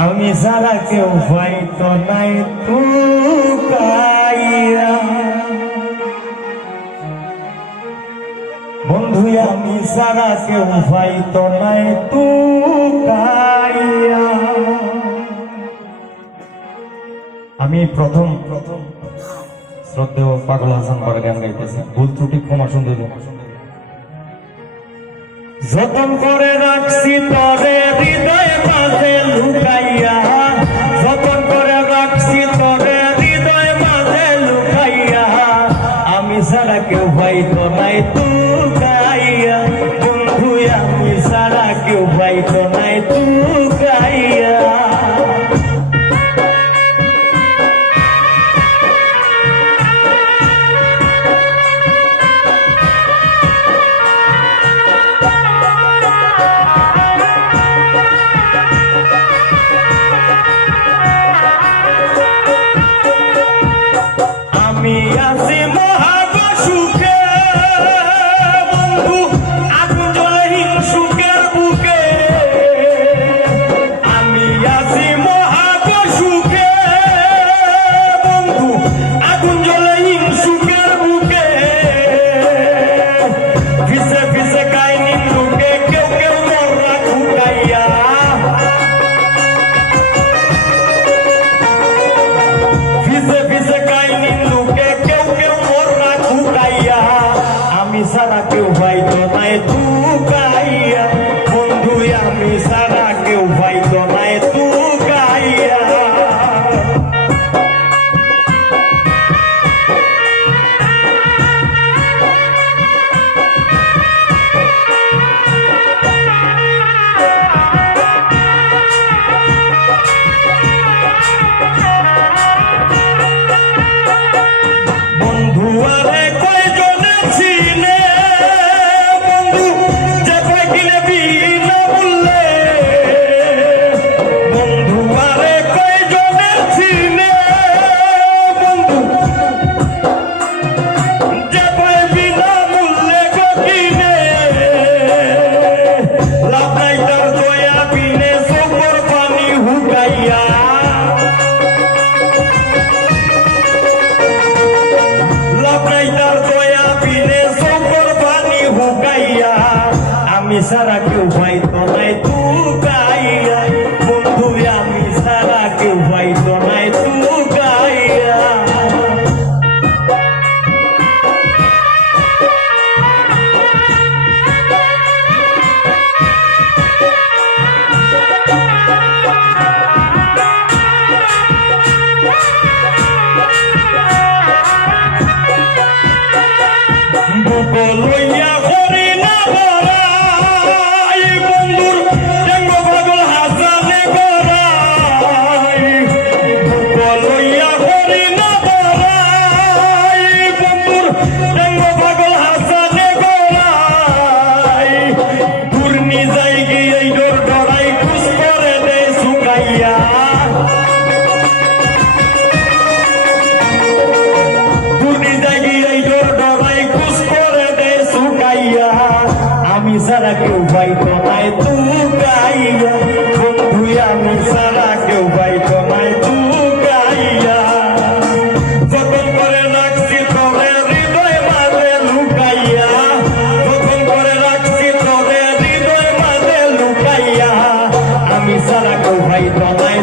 আমি সারা কেউ পাইতো নাই তুকাইয়া বন্ধু আমি সারা কেউ পাইতো নাই তুকাইয়া। আমি প্রথম শ্রদ্ধেয় পাগল হাসান বড় গান গাইতেছি, ভুল ত্রুটি ক্ষমা সুন্দর। যতন করে রাখছি তরে হৃদয় মাঝে লুকাইয়া, যতন করে রাখছি তরে হৃদয় মাঝে লুকাইয়া, আমি ছাড়া কেউ পাইতো নাই তুকাইয়া বন্ধু আমি ছাড়া কেউ পাইতো নাই তুকাইয়া। আমি আছি মহাবসুকে বন্ধু আগুন জ্বলে হিংসুকের বুকে, আমি আছি মহাবসুকে বন্ধু আগুন জ্বলে হিংসুকের বুকে, ফিসে ফিসে কাহিনী লুকে কেউ কেউ মররা ঢুকাইয়া, ফিসে ফিসে কাহিনী আমি সারা কেউ পাইতো নাই তুকাইয়া বন্ধু আমি সারা কেউ পাইতো নাই তুকাইয়া। বন্ধু আরে কয়জনে চিনে বন্ধু যে কিনে বিনা মূল্যে, বন্ধু আরে কয়জনে চিনে বন্ধু যে বিনা মূল্যে গো কিনে, লাভ নাই তার দয়া বিনে চোখের পানি হুকাইয়া, লাভ নাই তার দয়া বিনে চোখের পানি হুকাইয়া, আমি সারা কেউ পাইতো নাই তুকাইয়া বন্ধু আমি সারা কেউ পাইতো নাই তুকাইয়া। বুক লইয়া করি না বড়াই বন্ধুর দেঙ্গ পাগল হাসানে গড়াই, বুক লইয়া করি না বড়াই বন্ধুর দেঙ্গ পাগল হাসানে গড়াই, ঘূর্ণি যাই গিয়ে ডর ডরাই খুশ করে দেয় শুকাইয়া, ঘূর্ণি যাই গিয়ে ডর ডরাই খুশ করে দেয় শুকাইয়া, আমি সারা কেউ পাইতো নাই তুকাইয়া বন্ধু আমি সারা কেউ পাইতো নাই তুকাইয়া। যতন করে রাখছি তরে হৃদয় মাঝে লুকাইয়া, যতন করে রাখছি তরে হৃদয় মাঝে লুকাইয়া, আমি সারা কেউ পাইতো নাই।